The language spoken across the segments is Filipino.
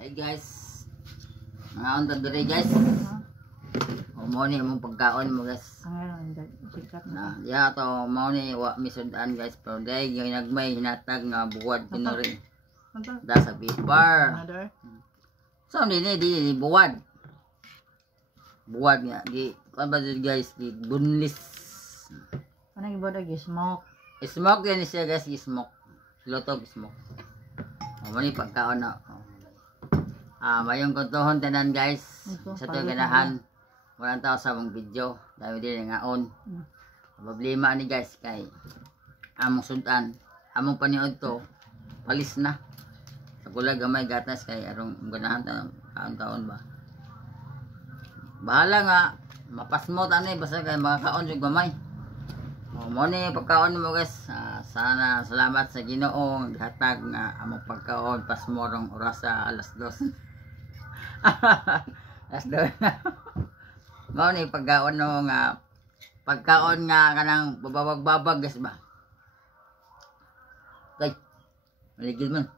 Hey guys, ngaon ta diri guys. Mo ni among pagkaon mo guys. Sikat Na, ya to mo ni wa misudan guys, pero day ginagmay hinatag nga buwad kinori. Da sa paper. So di buwad. Buwad nga di kan ba guys, di bunlis. Ano gibodo gi smoke. Smoke yan siya guys, smoke. Lotog smoke. Mo ni pagkaon na. Mayong kontohon tanan guys. Sa to ganahan. Walang tao sa mong video. Dahil din ngaon. Problema ni guys kay among sudan. Among paniod to. Palis na. Sa kulag gamay gatas kay arong ganahan ta kaon-kaon ba. Bahala nga. Mapasmo tanay basta kay mga kaon yung gamay. Mo ni pagkaon mo guys. Sana salamat sa Ginoo hatag nga among pagkaon pasmo rong oras sa alas 2. Alas 2. Mao ni pagkaon no nga pagkaon nga kanang babag-babag guys ba. Kay maligid man.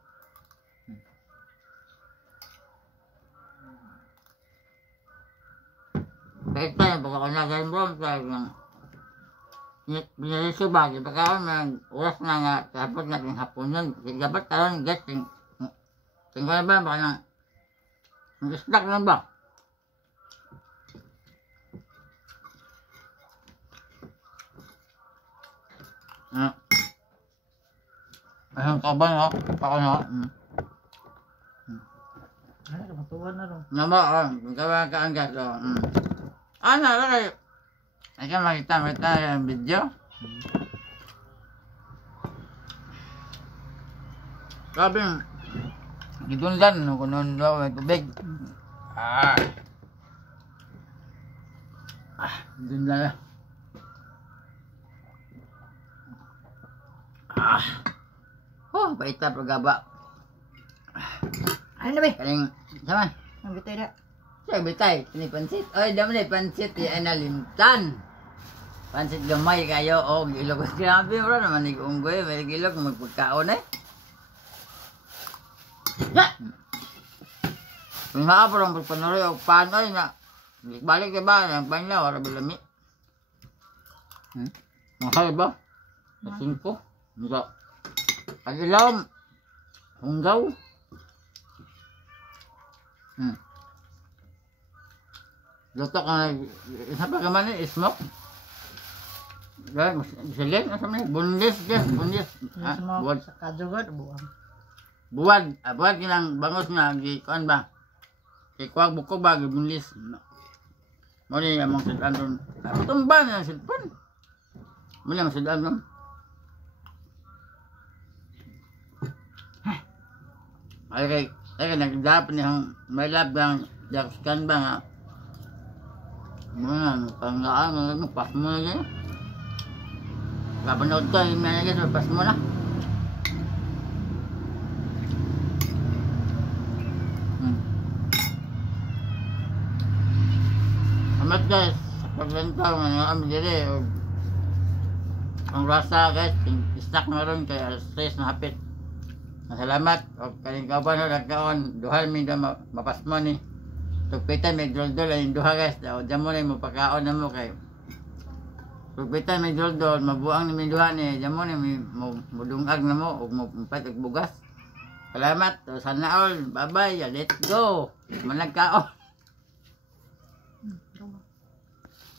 Kaya tayo pagkaon na ganyan bro kaya binaliso ba pagkaon na oras na nga dapat natin hapon yun dapat karon guys tinggal ba baka na mag-stack lang ba. Ayun ka ba no? Pako no? Ano matuwan na ron. Nama kawa ka ang gas oh. Ano kay ay ka makita yung video. Sabi gidundan no kunon daw may tubig. Gidundan. Oh, paita pagaba. Ano ba? Kaling sama. Ang bitay na. Say bitay, ini pansit. Oy, damo ni pansit di analimtan. Pansit gamay kayo og ilog grabe bro naman ni unggoy, may ilog magpagkaon eh. Mga parang pagpanory o panoy na balik ka ba ng panyaw para bilami. Mahal ba? Masin ko. Enggak. Agilam. Hunggaw. Lutok ka isa pa ka man smoke. Gaya, silin, asa man bunlis guys, bunlis. Buwad sa kajugad buwan. Buwad, buwad kinang bangos nga gikuan ba. Ikuwag buko ba gibunlis. Mo ni among sudan ron. Tumba na silpon. Mo ni among sudan ron. Ay nagdap ni hang may lab lang jakskan ba nga. Mga panglaan nga pas mo na. Kapanood to, yung mga guys, pas mo na. Salamat guys, sa paglentaw nga kami diri. Ang rasa guys, snack na ron kay alas 3 na hapit. Salamat, o kaling kauban o nagkaon, duhal mi na mapasmo ni. Tugpitan may doldol ang duha guys, diyan mo na yung mapakaon na mo kay. Tugpitan may doldol, mabuang ni may duha ni, diyan mo na may mudungag na mo, o mupad og bugas. Salamat, sana all, bye bye, let's go, managkaon.